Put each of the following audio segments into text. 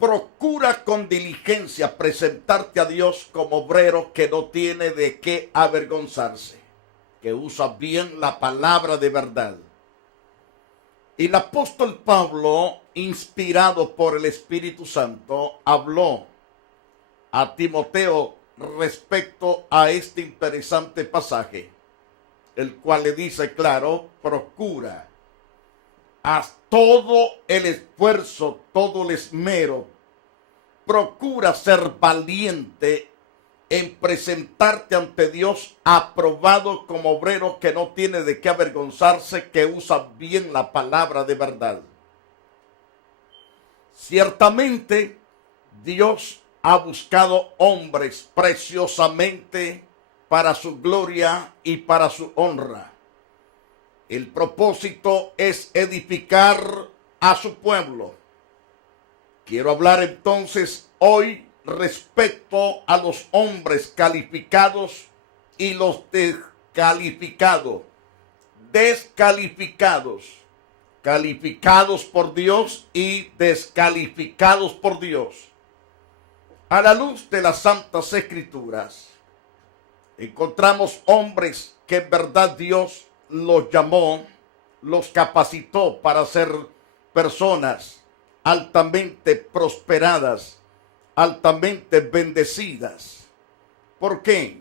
Procura con diligencia presentarte a Dios como obrero que no tiene de qué avergonzarse, que usa bien la palabra de verdad. Y el apóstol Pablo, inspirado por el Espíritu Santo, habló a Timoteo respecto a este interesante pasaje, el cual le dice claro: procura, haz todo el esfuerzo, todo el esmero, procura ser valiente en presentarte ante Dios aprobado como obrero que no tiene de qué avergonzarse, que usa bien la palabra de verdad. Ciertamente, Dios ha buscado hombres preciosamente para su gloria y para su honra. El propósito es edificar a su pueblo. Quiero hablar entonces hoy respecto a los hombres calificados y los descalificados. Descalificados, calificados por Dios y descalificados por Dios. A la luz de las Santas Escrituras, encontramos hombres que en verdad Dios los llamó, los capacitó para ser personas altamente prosperadas, altamente bendecidas. ¿Por qué?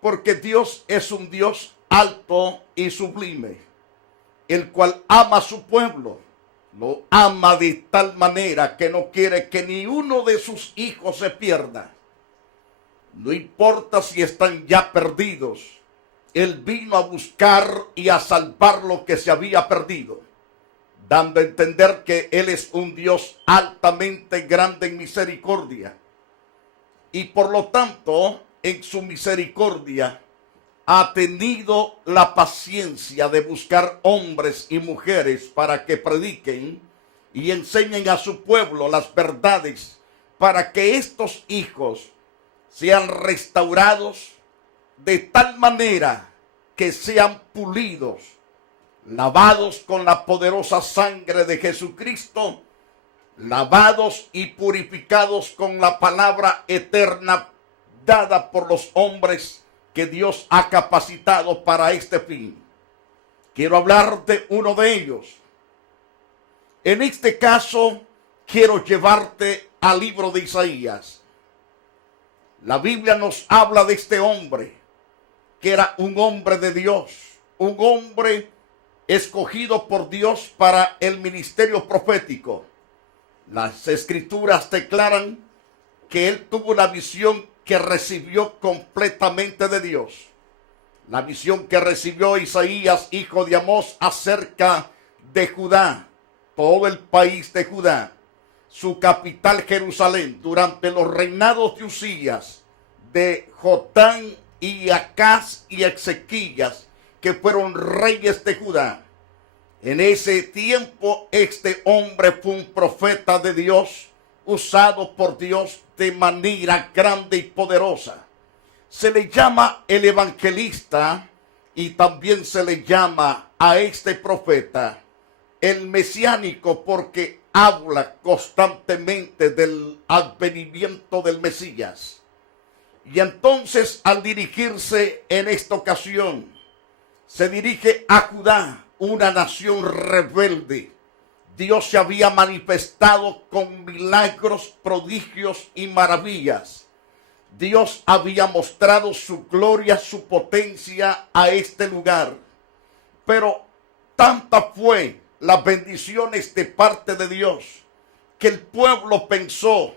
Porque Dios es un Dios alto y sublime, el cual ama a su pueblo. Lo ama de tal manera que no quiere que ni uno de sus hijos se pierda. No importa si están ya perdidos. Él vino a buscar y a salvar lo que se había perdido, dando a entender que Él es un Dios altamente grande en misericordia. Y por lo tanto, en su misericordia, ha tenido la paciencia de buscar hombres y mujeres para que prediquen y enseñen a su pueblo las verdades, para que estos hijos sean restaurados de tal manera que sean pulidos, lavados con la poderosa sangre de Jesucristo, lavados y purificados con la palabra eterna dada por los hombres que Dios ha capacitado para este fin. Quiero hablar de uno de ellos. En este caso, quiero llevarte al libro de Isaías. La Biblia nos habla de este hombre, que era un hombre de Dios, un hombre escogido por Dios para el ministerio profético. Las Escrituras declaran que él tuvo una visión que recibió completamente de Dios. La visión que recibió Isaías, hijo de Amós, acerca de Judá, todo el país de Judá, su capital Jerusalén, durante los reinados de Usías, de Jotán y Acaz y Ezequías, que fueron reyes de Judá. En ese tiempo este hombre fue un profeta de Dios, usado por Dios de manera grande y poderosa. Se le llama el evangelista y también se le llama a este profeta el mesiánico, porque habla constantemente del advenimiento del Mesías. Y entonces, al dirigirse en esta ocasión, se dirige a Judá, una nación rebelde. Dios se había manifestado con milagros, prodigios y maravillas. Dios había mostrado su gloria, su potencia a este lugar. Pero tanta fue las bendiciones de parte de Dios que el pueblo pensó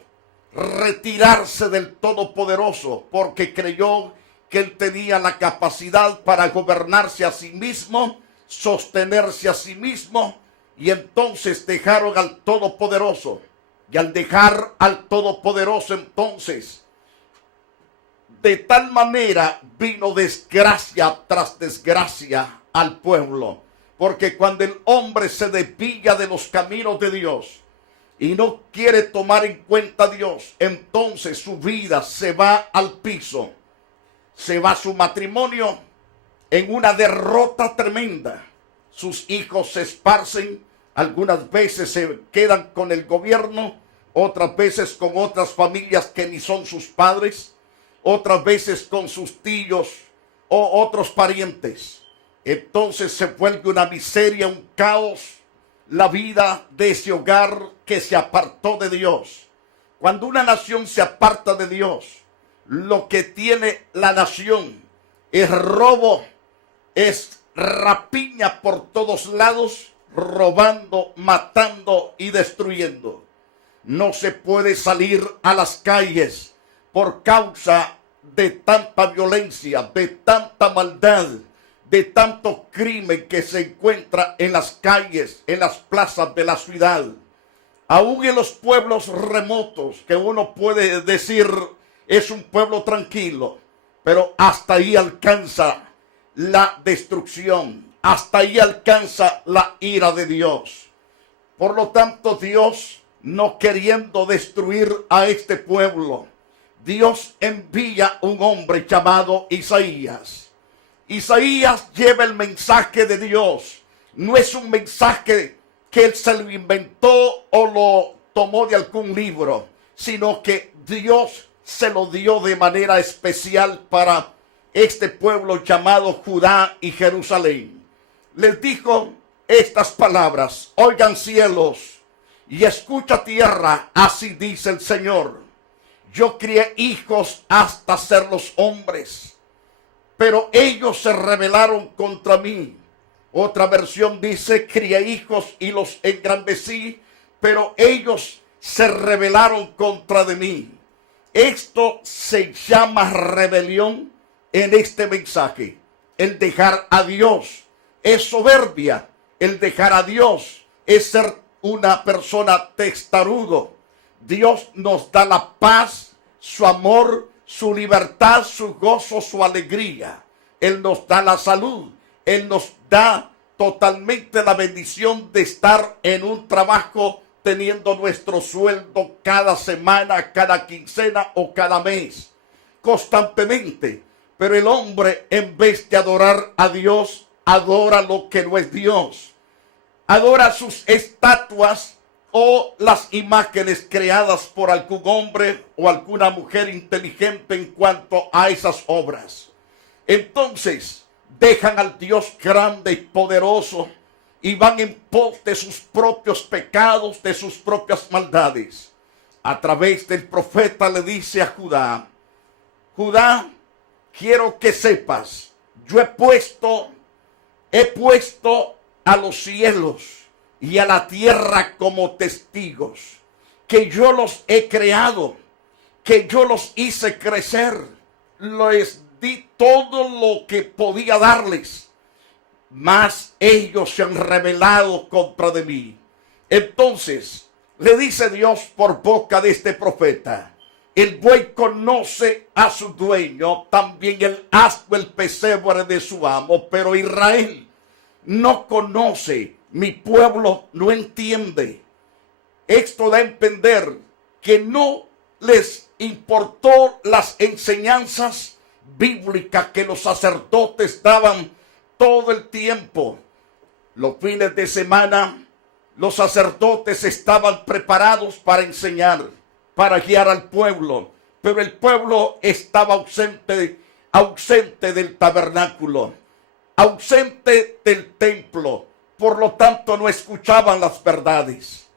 retirarse del Todopoderoso, porque creyó que él tenía la capacidad para gobernarse a sí mismo, sostenerse a sí mismo, y entonces dejaron al Todopoderoso. Y al dejar al Todopoderoso, entonces, de tal manera vino desgracia tras desgracia al pueblo. Porque cuando el hombre se desvía de los caminos de Dios y no quiere tomar en cuenta a Dios, entonces su vida se va al piso. Se va su matrimonio en una derrota tremenda. Sus hijos se esparcen, algunas veces se quedan con el gobierno, otras veces con otras familias que ni son sus padres, otras veces con sus tíos o otros parientes. Entonces se vuelve una miseria, un caos, la vida de ese hogar que se apartó de Dios. Cuando una nación se aparta de Dios, lo que tiene la nación es robo, es rapiña por todos lados, robando, matando y destruyendo. No se puede salir a las calles por causa de tanta violencia, de tanta maldad, de tanto crimen que se encuentra en las calles, en las plazas de la ciudad. Aún en los pueblos remotos, que uno puede decir es un pueblo tranquilo, pero hasta ahí alcanza la destrucción, hasta ahí alcanza la ira de Dios. Por lo tanto, Dios, no queriendo destruir a este pueblo, Dios envía un hombre llamado Isaías. Isaías lleva el mensaje de Dios. No es un mensaje que él se lo inventó o lo tomó de algún libro, sino que Dios se lo dio de manera especial para este pueblo llamado Judá y Jerusalén. Les dijo estas palabras: oigan cielos y escucha tierra, así dice el Señor. Yo crié hijos hasta hacerlos hombres, pero ellos se rebelaron contra mí. Otra versión dice: crié hijos y los engrandecí, pero ellos se rebelaron contra de mí. Esto se llama rebelión en este mensaje. El dejar a Dios es soberbia. El dejar a Dios es ser una persona testarudo. Dios nos da la paz, su amor, su libertad, su gozo, su alegría. Él nos da la salud. Él nos da totalmente la bendición de estar en un trabajo teniendo nuestro sueldo cada semana, cada quincena o cada mes, constantemente. Pero el hombre, en vez de adorar a Dios, adora lo que no es Dios. Adora sus estatuas o las imágenes creadas por algún hombre o alguna mujer inteligente en cuanto a esas obras. Entonces dejan al Dios grande y poderoso y van en pos de sus propios pecados, de sus propias maldades. A través del profeta le dice a Judá: Judá, quiero que sepas, yo he puesto a los cielos y a la tierra como testigos, que yo los he creado, que yo los hice crecer, les di todo lo que podía darles, mas ellos se han rebelado contra de mí. Entonces le dice Dios por boca de este profeta: el buey conoce a su dueño, también el asno el pesebre de su amo, pero Israel no conoce, mi pueblo no entiende. Esto da a entender que no les importó las enseñanzas bíblicas que los sacerdotes daban todo el tiempo. Los fines de semana, los sacerdotes estaban preparados para enseñar, para guiar al pueblo, pero el pueblo estaba ausente del tabernáculo, ausente del templo. Por lo tanto, no escuchaban las verdades.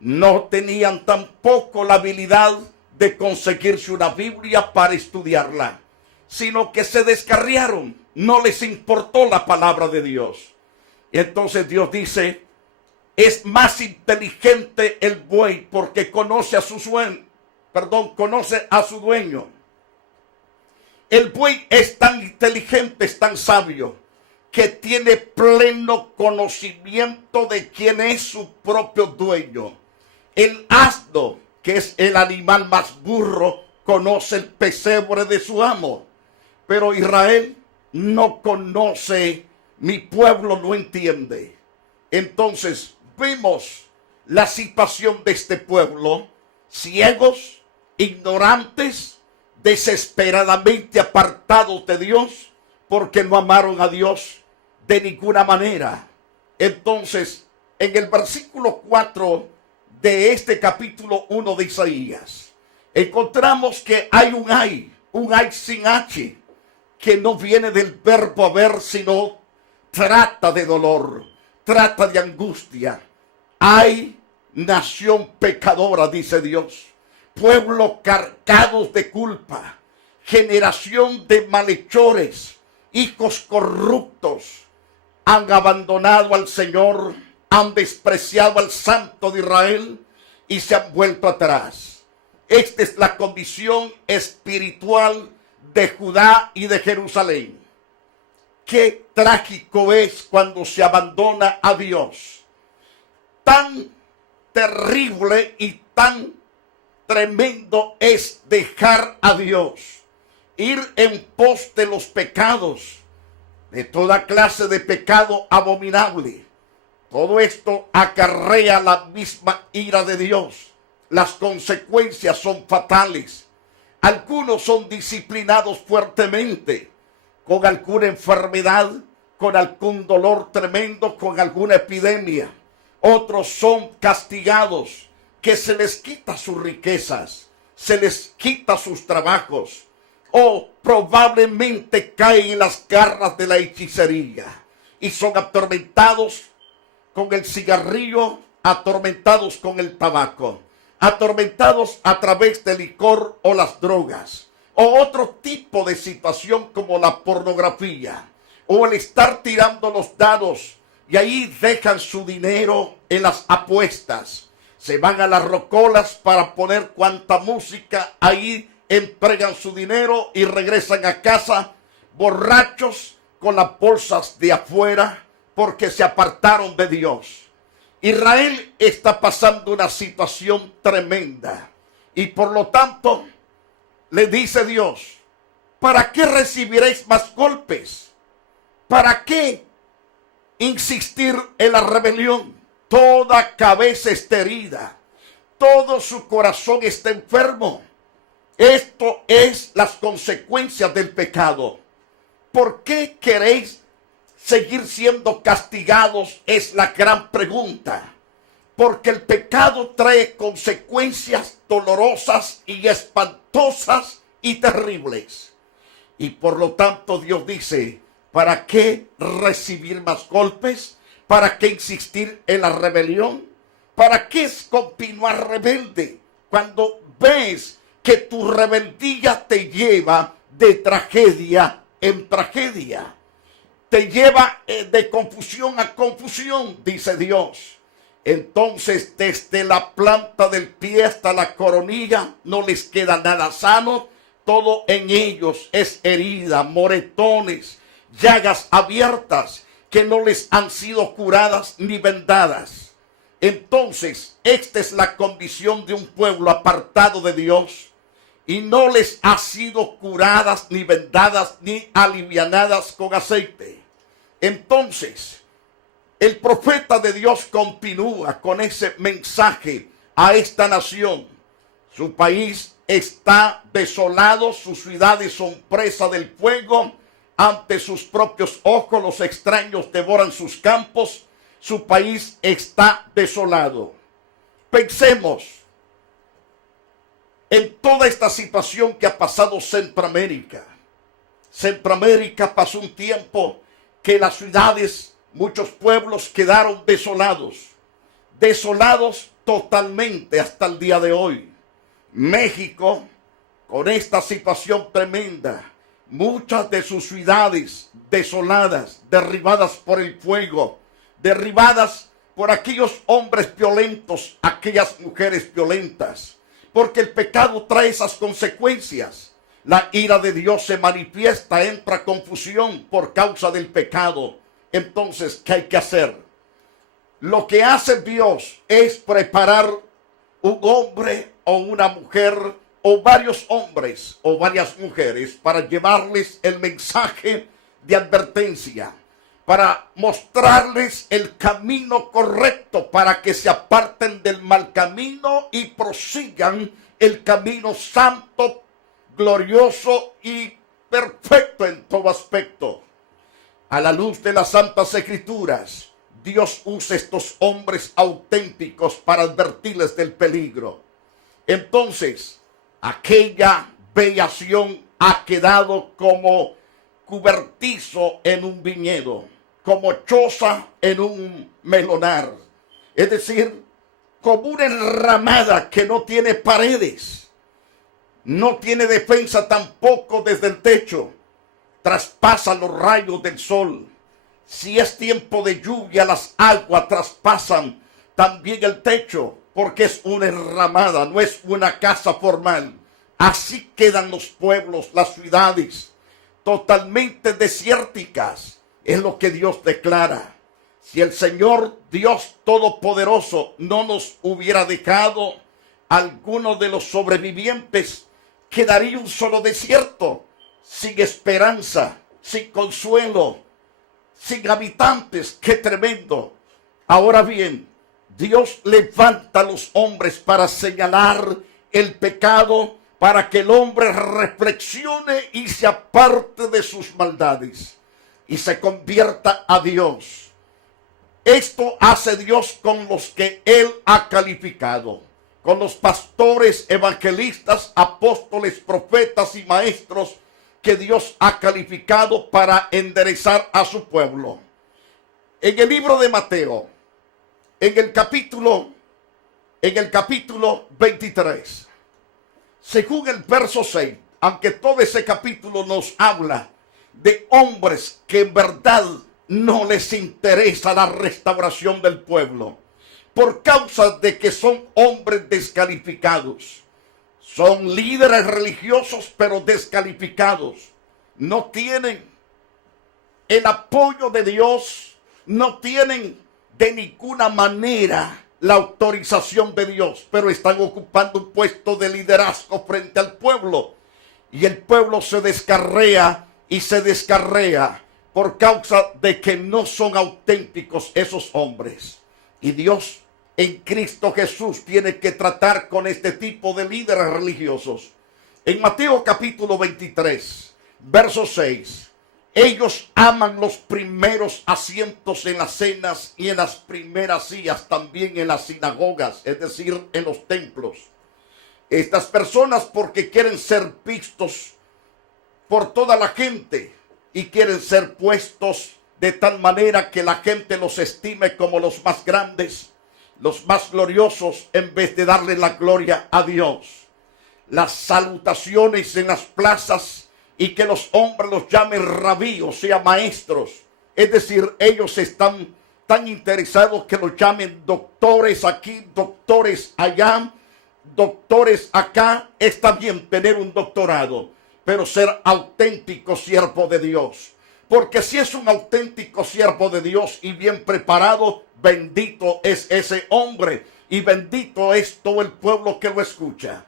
No tenían tampoco la habilidad de conseguirse una Biblia para estudiarla, sino que se descarriaron. No les importó la palabra de Dios. Y entonces Dios dice: es más inteligente el buey porque conoce a su dueño. El buey es tan inteligente, es tan sabio, que tiene pleno conocimiento de quién es su propio dueño. El asno, que es el animal más burro, conoce el pesebre de su amo. Pero Israel no conoce, mi pueblo no entiende. Entonces vemos la situación de este pueblo: ciegos, ignorantes, desesperadamente apartados de Dios, porque no amaron a Dios de ninguna manera. Entonces, en el versículo 4 de este capítulo 1 de Isaías, encontramos que hay un ay sin H, que no viene del verbo haber, sino trata de dolor, trata de angustia. Ay, nación pecadora, dice Dios, pueblo cargados de culpa, generación de malhechores, hijos corruptos, han abandonado al Señor, han despreciado al Santo de Israel y se han vuelto atrás. Esta es la condición espiritual de Judá y de Jerusalén. Qué trágico es cuando se abandona a Dios. Tan terrible y tan tremendo es dejar a Dios, ir en pos de los pecados, de toda clase de pecado abominable. Todo esto acarrea la misma ira de Dios. Las consecuencias son fatales. Algunos son disciplinados fuertemente, con alguna enfermedad, con algún dolor tremendo, con alguna epidemia. Otros son castigados, que se les quita sus riquezas, se les quita sus trabajos, o probablemente caen en las garras de la hechicería y son atormentados con el cigarrillo, atormentados con el tabaco, atormentados a través del licor o las drogas, o otro tipo de situación como la pornografía, o el estar tirando los dados y ahí dejan su dinero en las apuestas. Se van a las rocolas para poner cuanta música, ahí entregan su dinero y regresan a casa borrachos con las bolsas de afuera porque se apartaron de Dios. Israel está pasando una situación tremenda y por lo tanto le dice Dios: ¿para qué recibiréis más golpes? ¿Para qué insistir en la rebelión? Toda cabeza está herida, todo su corazón está enfermo. Esto es las consecuencias del pecado. ¿Por qué queréis seguir siendo castigados? Es la gran pregunta. Porque el pecado trae consecuencias dolorosas y espantosas y terribles. Y por lo tanto Dios dice: ¿para qué recibir más golpes? ¿Para qué insistir en la rebelión? ¿Para qué continuar rebelde cuando ves que tu rebeldía te lleva de tragedia en tragedia? Te lleva de confusión a confusión, dice Dios. Entonces, desde la planta del pie hasta la coronilla, no les queda nada sano. Todo en ellos es herida, moretones, llagas abiertas que no les han sido curadas ni vendadas. Entonces, esta es la condición de un pueblo apartado de Dios y no les ha sido curadas ni vendadas ni alivianadas con aceite. Entonces, el profeta de Dios continúa con ese mensaje a esta nación. Su país está desolado, sus ciudades son presa del fuego. Ante sus propios ojos los extraños devoran sus campos. Su país está desolado. Pensemos en toda esta situación que ha pasado Centroamérica. Centroamérica pasó un tiempo que las ciudades, muchos pueblos quedaron desolados. Desolados totalmente hasta el día de hoy. México, con esta situación tremenda, muchas de sus ciudades desoladas, derribadas por el fuego, derribadas por aquellos hombres violentos, aquellas mujeres violentas, porque el pecado trae esas consecuencias. La ira de Dios se manifiesta, entra confusión por causa del pecado. Entonces, ¿qué hay que hacer? Lo que hace Dios es preparar un hombre o una mujer o varios hombres o varias mujeres para llevarles el mensaje de advertencia, para mostrarles el camino correcto para que se aparten del mal camino y prosigan el camino santo, glorioso y perfecto en todo aspecto. A la luz de las Santas Escrituras, Dios usa estos hombres auténticos para advertirles del peligro. Entonces, aquella bellación ha quedado como cobertizo en un viñedo, como choza en un melonar. Es decir, como una enramada que no tiene paredes, no tiene defensa tampoco desde el techo, traspasa los rayos del sol. Si es tiempo de lluvia, las aguas traspasan también el techo, porque es una enramada, no es una casa formal. Así quedan los pueblos, las ciudades, totalmente desérticas. Es lo que Dios declara. Si el Señor Dios Todopoderoso no nos hubiera dejado, alguno de los sobrevivientes quedaría un solo desierto, sin esperanza, sin consuelo, sin habitantes. ¡Qué tremendo! Ahora bien, Dios levanta a los hombres para señalar el pecado, para que el hombre reflexione y se aparte de sus maldades y se convierta a Dios. Esto hace Dios con los que Él ha calificado, con los pastores, evangelistas, apóstoles, profetas y maestros que Dios ha calificado para enderezar a su pueblo. En el libro de Mateo, en el capítulo 23, según el verso 6, aunque todo ese capítulo nos habla de hombres que en verdad no les interesa la restauración del pueblo, por causa de que son hombres descalificados. Son líderes religiosos pero descalificados. No tienen el apoyo de Dios, no tienen de ninguna manera la autorización de Dios, pero están ocupando un puesto de liderazgo frente al pueblo. Y el pueblo se descarrea y se descarrea por causa de que no son auténticos esos hombres. Y Dios en Cristo Jesús tiene que tratar con este tipo de líderes religiosos. En Mateo capítulo 23, verso 6, ellos aman los primeros asientos en las cenas y en las primeras sillas también en las sinagogas, es decir, en los templos. Estas personas, porque quieren ser vistos por toda la gente y quieren ser puestos de tal manera que la gente los estime como los más grandes, los más gloriosos, en vez de darle la gloria a Dios. Las salutaciones en las plazas y que los hombres los llamen rabí, o sea, maestros. Es decir, ellos están tan interesados que los llamen doctores aquí, doctores allá, doctores acá. Está bien tener un doctorado, pero ser auténtico siervo de Dios. Porque si es un auténtico siervo de Dios y bien preparado, bendito es ese hombre y bendito es todo el pueblo que lo escucha.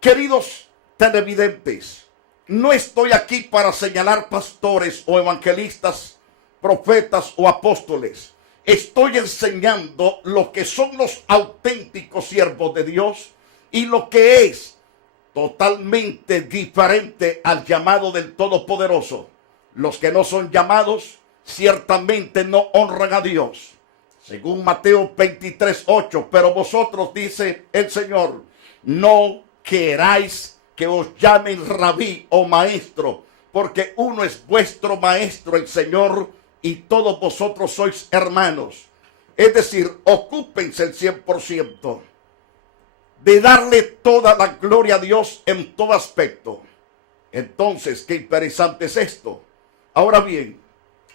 Queridos televidentes, no estoy aquí para señalar pastores o evangelistas, profetas o apóstoles. Estoy enseñando lo que son los auténticos siervos de Dios y lo que es totalmente diferente al llamado del Todopoderoso. Los que no son llamados ciertamente no honran a Dios. Según Mateo 23:8, pero vosotros, dice el Señor, no queráis que os llamen rabí o maestro, porque uno es vuestro maestro, el Señor, y todos vosotros sois hermanos. Es decir, ocúpense el 100% de darle toda la gloria a Dios en todo aspecto. Entonces, qué interesante es esto. Ahora bien,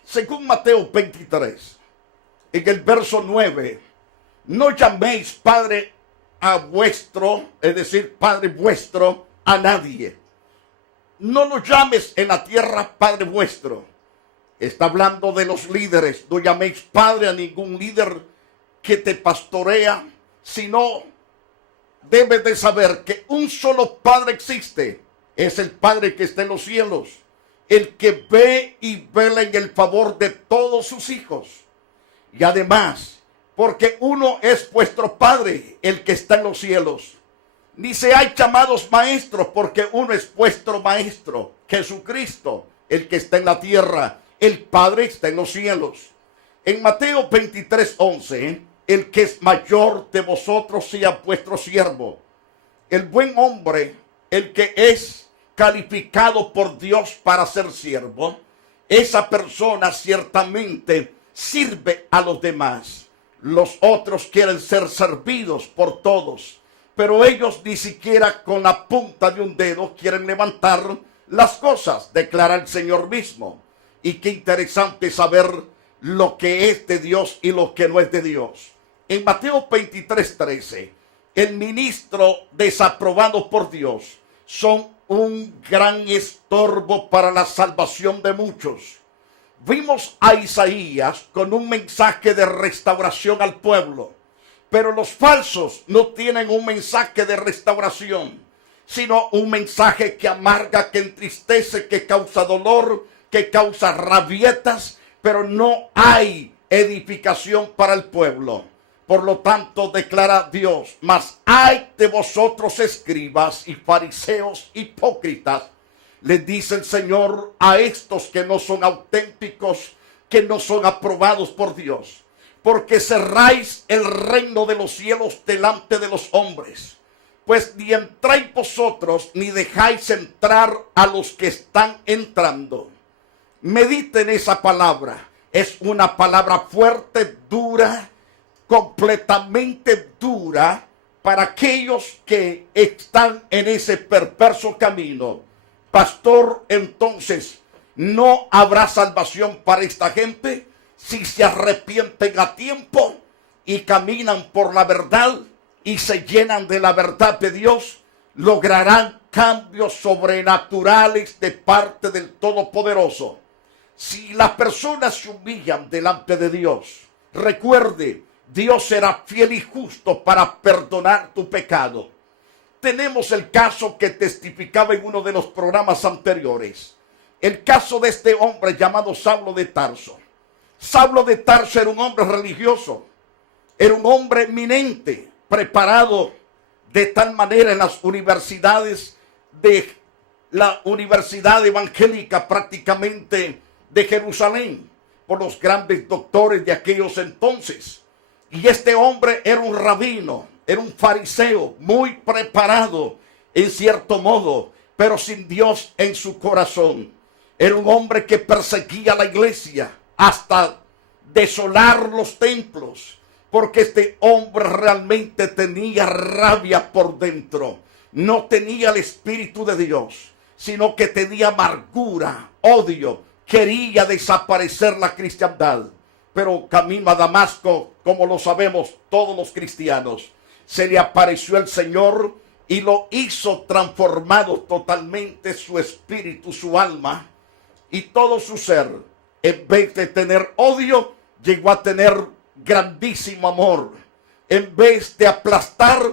según Mateo 23, en el verso 9, no llaméis Padre a vuestro, es decir, Padre vuestro, a nadie. No lo llames en la tierra Padre vuestro. Está hablando de los líderes. No llaméis Padre a ningún líder que te pastorea, sino debes de saber que un solo Padre existe. Es el Padre que está en los cielos, el que ve y vela en el favor de todos sus hijos. Y además, porque uno es vuestro Padre, el que está en los cielos. Ni seáis llamados maestros, porque uno es vuestro Maestro, Jesucristo, el que está en la tierra. El Padre está en los cielos. En Mateo 23:11, el que es mayor de vosotros sea vuestro siervo. El buen hombre, el que es calificado por Dios para ser siervo, esa persona ciertamente sirve a los demás. Los otros quieren ser servidos por todos, pero ellos ni siquiera con la punta de un dedo quieren levantar las cosas, declara el Señor mismo. Y qué interesante saber lo que es de Dios y lo que no es de Dios. En Mateo 23:13, el ministro desaprobado por Dios son un gran estorbo para la salvación de muchos. Vimos a Isaías con un mensaje de restauración al pueblo, pero los falsos no tienen un mensaje de restauración, sino un mensaje que amarga, que entristece, que causa dolor, que causa rabietas, pero no hay edificación para el pueblo. Por lo tanto, declara Dios: mas hay de vosotros, escribas y fariseos hipócritas, les dice el Señor a estos que no son auténticos, que no son aprobados por Dios, porque cerráis el reino de los cielos delante de los hombres, pues ni entráis vosotros ni dejáis entrar a los que están entrando. Mediten esa palabra. Es una palabra fuerte, dura, completamente dura para aquellos que están en ese perverso camino. Pastor, entonces, ¿no habrá salvación para esta gente si se arrepienten a tiempo y caminan por la verdad y se llenan de la verdad de Dios? Lograrán cambios sobrenaturales de parte del Todopoderoso. Si las personas se humillan delante de Dios, recuerde, Dios será fiel y justo para perdonar tu pecado. Tenemos el caso que testificaba en uno de los programas anteriores. El caso de este hombre llamado Saulo de Tarso. Saulo de Tarso era un hombre religioso. Era un hombre eminente, preparado de tal manera en las universidades de la Universidad Evangélica prácticamente de Jerusalén, por los grandes doctores de aquellos entonces. Y este hombre era un rabino, era un fariseo muy preparado en cierto modo, pero sin Dios en su corazón. Era un hombre que perseguía la iglesia hasta desolar los templos, porque este hombre realmente tenía rabia por dentro. No tenía el Espíritu de Dios, sino que tenía amargura, odio. Quería desaparecer la cristiandad. Pero camino a Damasco, como lo sabemos todos los cristianos, se le apareció el Señor y lo hizo transformado totalmente su espíritu, su alma y todo su ser. En vez de tener odio, llegó a tener grandísimo amor. En vez de aplastar,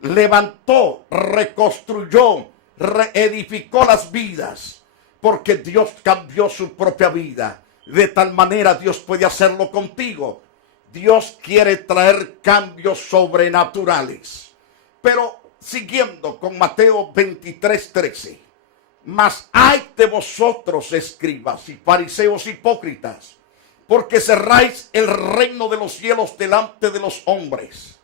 levantó, reconstruyó, reedificó las vidas, porque Dios cambió su propia vida. De tal manera Dios puede hacerlo contigo. Dios quiere traer cambios sobrenaturales. Pero siguiendo con Mateo 23:13. Mas hay de vosotros, escribas y fariseos hipócritas, porque cerráis el reino de los cielos delante de los hombres.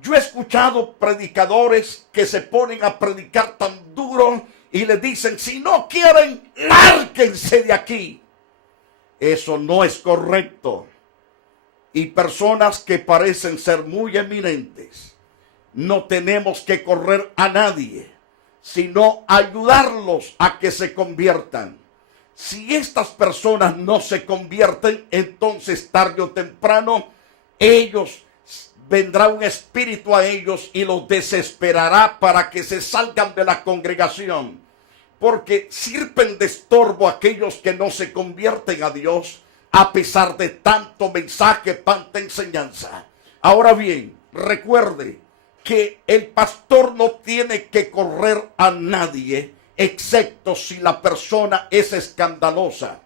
Yo he escuchado predicadores que se ponen a predicar tan duro y le dicen: si no quieren, lárguense de aquí. Eso no es correcto. Y personas que parecen ser muy eminentes, no tenemos que correr a nadie, sino ayudarlos a que se conviertan. Si estas personas no se convierten, entonces tarde o temprano vendrá un espíritu a ellos y los desesperará para que se salgan de la congregación, porque sirven de estorbo a aquellos que no se convierten a Dios a pesar de tanto mensaje, tanta enseñanza. Ahora bien, recuerde que el pastor no tiene que correr a nadie, excepto si la persona es escandalosa.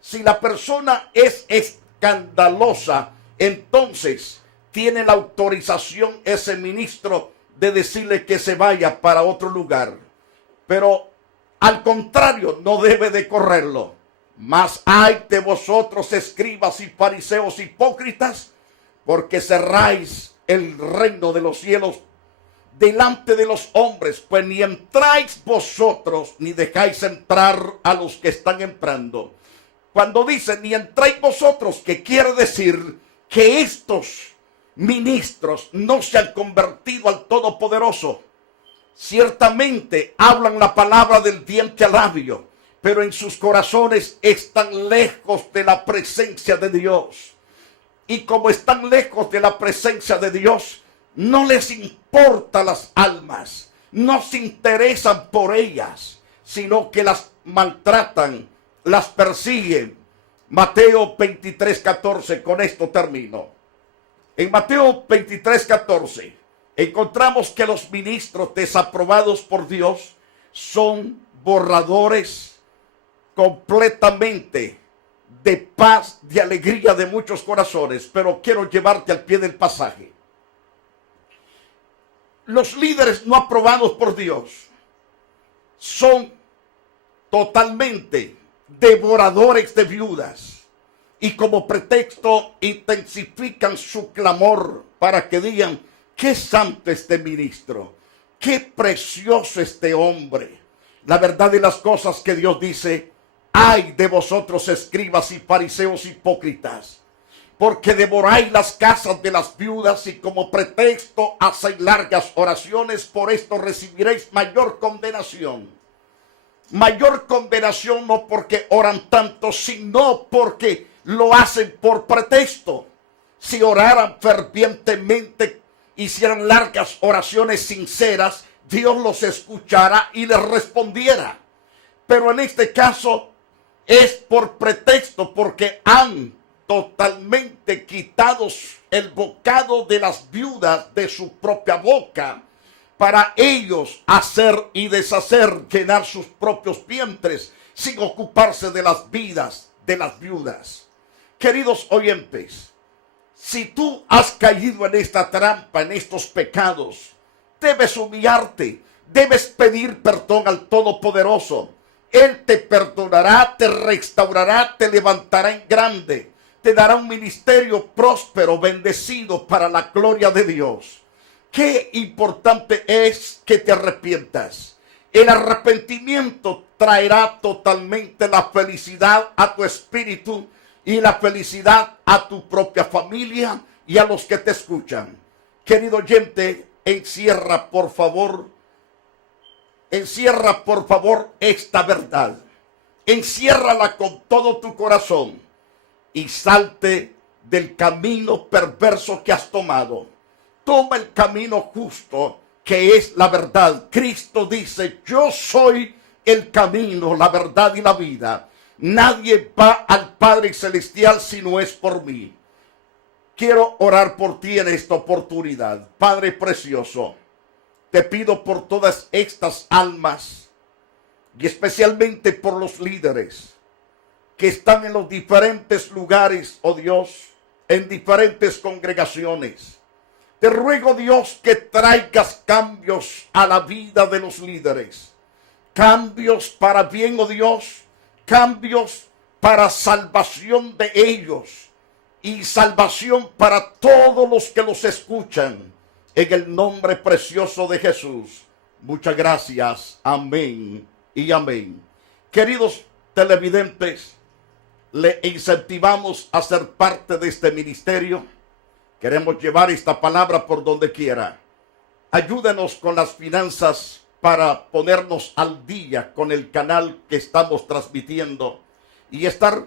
Si la persona es escandalosa, entonces tiene la autorización ese ministro de decirle que se vaya para otro lugar. Pero al contrario, no debe de correrlo. Mas hay de vosotros, escribas y fariseos hipócritas, porque cerráis el reino de los cielos delante de los hombres, pues ni entráis vosotros, ni dejáis entrar a los que están entrando. Cuando dice ni entráis vosotros, ¿qué quiere decir? Que estos ministros no se han convertido al Todopoderoso. Ciertamente hablan la palabra del diente al labio, pero en sus corazones están lejos de la presencia de Dios. Y como están lejos de la presencia de Dios, no les importa las almas, no se interesan por ellas, sino que las maltratan, las persiguen. Mateo 23:14, con esto termino. En Mateo 23:14 encontramos que los ministros desaprobados por Dios son borradores completamente de paz, de alegría de muchos corazones. Pero quiero llevarte al pie del pasaje. Los líderes no aprobados por Dios son totalmente devoradores de viudas, y como pretexto intensifican su clamor para que digan: qué santo este ministro, qué precioso este hombre. La verdad de las cosas que Dios dice: ay de vosotros, escribas y fariseos hipócritas, porque devoráis las casas de las viudas y como pretexto hacéis largas oraciones. Por esto recibiréis mayor condenación. Mayor condenación no porque oran tanto, sino porque lo hacen por pretexto. Si oraran fervientemente, hicieran largas oraciones sinceras, Dios los escuchara y les respondiera. Pero en este caso es por pretexto, porque han totalmente quitado el bocado de las viudas de su propia boca, para ellos hacer y deshacer, llenar sus propios vientres, sin ocuparse de las vidas de las viudas. Queridos oyentes, si tú has caído en esta trampa, en estos pecados, debes humillarte, debes pedir perdón al Todopoderoso. Él te perdonará, te restaurará, te levantará en grande, te dará un ministerio próspero, bendecido para la gloria de Dios. Qué importante es que te arrepientas. El arrepentimiento traerá totalmente la felicidad a tu espíritu y la felicidad a tu propia familia y a los que te escuchan. Querido oyente, encierra por favor esta verdad. Enciérrala con todo tu corazón y salte del camino perverso que has tomado. Toma el camino justo, que es la verdad. Cristo dice: yo soy el camino, la verdad y la vida. Nadie va al Padre Celestial si no es por mí. Quiero orar por ti en esta oportunidad. Padre precioso, te pido por todas estas almas y especialmente por los líderes que están en los diferentes lugares, oh Dios, en diferentes congregaciones. Te ruego, Dios, que traigas cambios a la vida de los líderes. Cambios para bien, oh Dios. Cambios para salvación de ellos. Y salvación para todos los que los escuchan. En el nombre precioso de Jesús. Muchas gracias. Amén y amén. Queridos televidentes, le incentivamos a ser parte de este ministerio. Queremos llevar esta palabra por donde quiera. Ayúdenos con las finanzas para ponernos al día con el canal que estamos transmitiendo y estar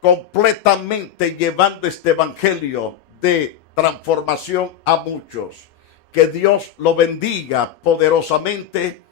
completamente llevando este evangelio de transformación a muchos. Que Dios lo bendiga poderosamente